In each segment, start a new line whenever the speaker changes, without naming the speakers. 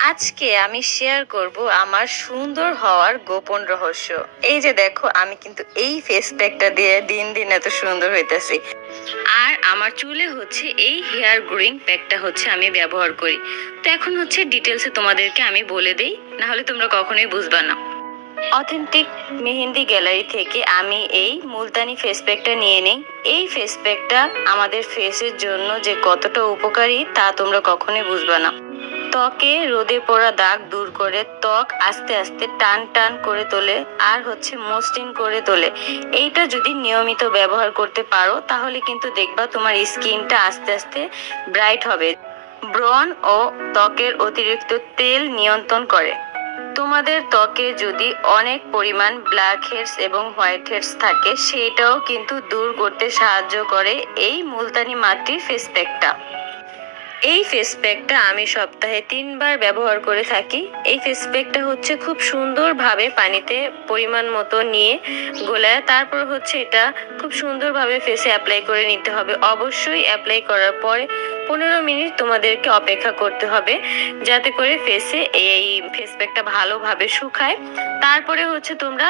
আজকে আমি শেয়ার করব আমার সুন্দর হওয়ার গোপন রহস্য। এই যে দেখো, আমি কিন্তু এই ফেস প্যাকটা দিয়ে দিন দিন এত সুন্দর হইতেছি। আর আমার চুলে হচ্ছে এই হেয়ার গ্রোয়িং প্যাকটা হচ্ছে আমি ব্যবহার করি। তো এখন হচ্ছে ডিটেলসে তোমাদেরকে আমি বলে দেই না হলে তোমরা কখনোই বুঝবা না। অথেন্টিক মেহেন্দি গ্যালারি থেকে আমি এই মুলতানি ফেস প্যাকটা নিয়ে নিই। এই ফেস প্যাকটা আমাদের ফেসের জন্য যে কতটা উপকারী তা তোমরা কখনোই বুঝবা না। ত্বকে রোদে পড়া দাগ দূর করে ত্বক আস্তে আস্তে টান টান করে তোলে আর হচ্ছে মসৃণ করে তোলে। এইটা যদি নিয়মিত ব্যবহার করতে পারো, তাহলে কিন্তু দেখবা তোমার স্কিনটা আস্তে আস্তে ব্রাইট হবে। ব্রণ ও ত্বকের অতিরিক্ত তেল নিয়ন্ত্রণ করে। তোমাদের ত্বকে যদি অনেক পরিমাণ ব্ল্যাক হেডস এবং হোয়াইট হেডস থাকে সেটাও কিন্তু দূর করতে সাহায্য করে এই মুলতানি মাটির ফেস প্যাকটা এই ফেস প্যাকটা আমি সপ্তাহে তিনবার ব্যবহার করে থাকি। এই ফেস প্যাকটা হচ্ছে খুব সুন্দরভাবে পানিতে পরিমাণ মতো নিয়ে গোলায়, তারপর হচ্ছে এটা খুব সুন্দরভাবে ফেসে অ্যাপ্লাই করে নিতে হবে। অবশ্যই অ্যাপ্লাই করার পরে পনেরো মিনিট তোমাদেরকে অপেক্ষা করতে হবে, যাতে করে ফেসে এই ফেস প্যাকটা ভালোভাবে শুকায়। তারপরে হচ্ছে তোমরা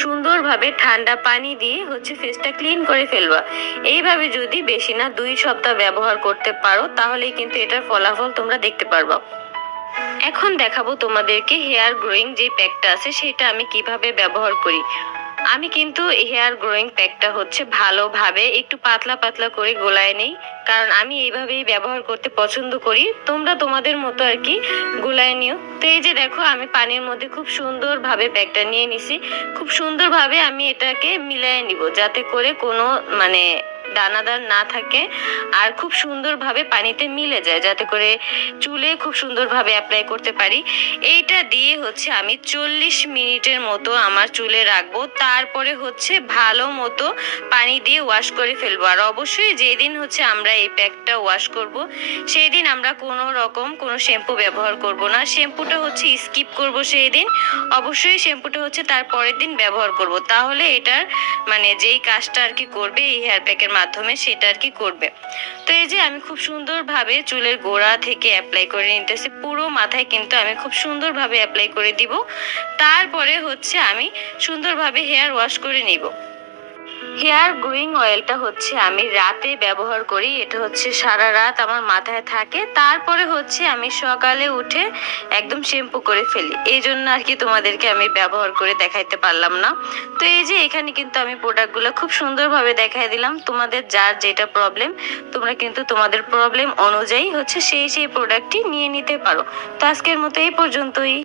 সুন্দরভাবে ঠান্ডা পানি দিয়ে হচ্ছে ফেসটা ক্লিন করে ফেলবা। এইভাবে যদি বেশি না দুই সপ্তাহ ব্যবহার করতে পারো, তাহলেই কিন্তু এটার ফলাফল তোমরা দেখতে পারবা। এখন দেখাবো তোমাদেরকে হেয়ার গ্রোয়িং যে প্যাকটা আছে, সেটা আমি কীভাবে ব্যবহার করি। আমি কিন্তু হেয়ার গ্রোয়িং প্যাকটা হচ্ছে ভালোভাবে একটু পাতলা পাতলা করে গোলায় নেই, কারণ আমি এইভাবেই ব্যবহার করতে পছন্দ করি। তোমরা তোমাদের মতো আর কি গোলায় নিও। তো এই যে দেখো, আমি পানির মধ্যে খুব সুন্দরভাবে প্যাকটা নিয়ে নিছি। খুব সুন্দরভাবে আমি এটাকে মিলিয়ে নিব, যাতে করে কোনো মানে দানাদার না থাকে আর খুব সুন্দরভাবে পানিতে মিলে যায়, যাতে করে চুলে খুব সুন্দরভাবে অ্যাপ্লাই করতে পারি। এইটা দিয়ে হচ্ছে আমি চল্লিশ মিনিটের মতো আমার চুলে রাখব। তারপরে হচ্ছে ভালো মতো পানি দিয়ে ওয়াশ করে ফেলব। আর অবশ্যই যেই দিন হচ্ছে আমরা এই প্যাকটা ওয়াশ করব সেই দিন আমরা কোনো রকম কোনো শ্যাম্পু ব্যবহার করব না। শ্যাম্পুটা হচ্ছে স্কিপ করব সেই দিন অবশ্যই শ্যাম্পুটা হচ্ছে তার পরের দিন ব্যবহার করব। তাহলে এটার মানে যেই কাজটা আর কি করবে এই হেয়ার প্যাকের মাধ্যমে সেটা আর কি করবে। তো এই যে আমি খুব সুন্দরভাবে চুলের গোড়া থেকে অ্যাপ্লাই করে নিতেছি, পুরো মাথায় কিন্তু আমি খুব সুন্দরভাবে অ্যাপ্লাই করে দিব। তারপরে হচ্ছে আমি সুন্দরভাবে হেয়ার ওয়াশ করে নিব। হেয়ার গ্রোয়িং অয়েলটা হচ্ছে আমি রাতে ব্যবহার করি। এটা হচ্ছে সারা রাত আমার মাথায় থাকে। তারপরে হচ্ছে আমি সকালে উঠে একদম শ্যাম্পু করে ফেলি। এই জন্য আর কি তোমাদেরকে আমি ব্যবহার করে দেখাইতে পারলাম না। তো এই যে এখানে কিন্তু আমি প্রোডাক্টগুলো খুব সুন্দরভাবে দেখাই দিলাম। তোমাদের যার যেটা প্রবলেম তোমরা কিন্তু তোমাদের প্রবলেম অনুযায়ী হচ্ছে সেই সেই প্রোডাক্টটি নিয়ে নিতে পারো। তো আজকের মতো এই পর্যন্তই।